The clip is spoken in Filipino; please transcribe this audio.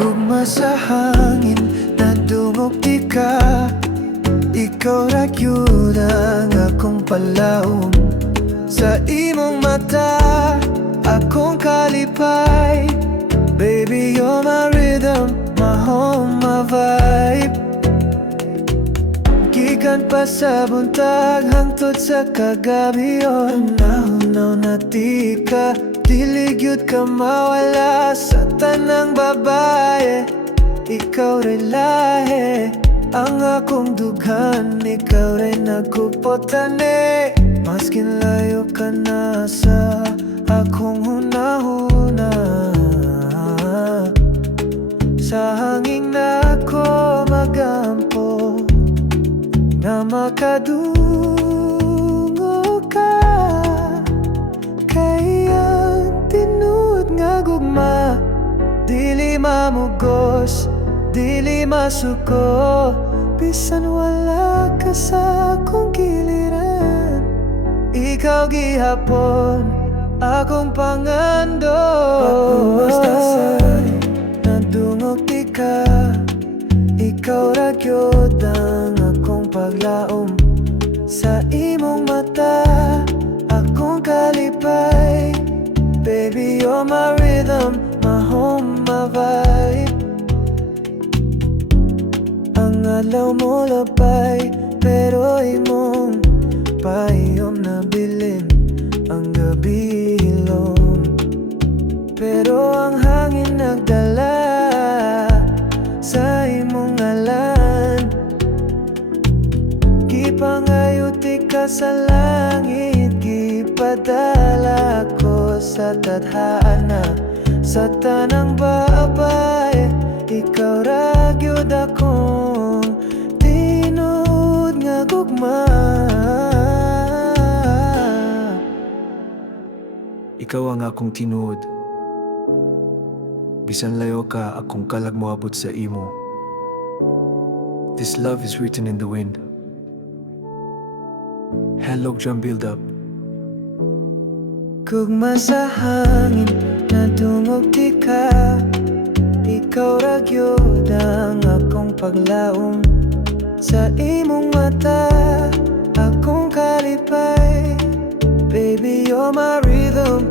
Gugma sa hangin na dumukti ka. Ikaw ra gyud ang akong palaom. Sa imong mata akong kalipay. Baby, you're my rhythm, my home, my vibe. Gikan pa sa buntag hangtod sa kagabiyon. Nahunaw na di ka, dili gyud ka mawala sa tanang babae. Ikaw rin lahi, ang akong dughan. Ikaw rin nagkupotani, maskin layo ka na sa akong hunahuna. Sa hangin na ako magampo, na makadungo ka. Kaya tinuod nga gugma, dili mamugos, dili masuko. Bisan wala ka sa akong giliran, ikaw gihapon akong pangando. Pagpumastasay nadungog di ka, ikaw ra gyud ang akong paglaom. Sa imong mata akong kalipay. Baby, you're my rhythm, my home, my vibe. Ang adlaw mo labay, pero imong pahiyom na bilin. Ang gabi hilom, pero ang hangin nagdala sa imong ngalan. Gipangayuti ka sa langit, gipadala ko sa tadhana. Sa tanang babae, ikaw ra gyud akong tinuod nga gugma. Ikaw ang akong tinuod. Bisan layo ka, akong kalag moabot sa imo. This love is written in the wind. Hello, drum build up. Gugma sa hangin na dumukti ka. Ikaw ra gyud ang akong paglaom. Sa imong mata akong kalipay. Baby, you're my rhythm,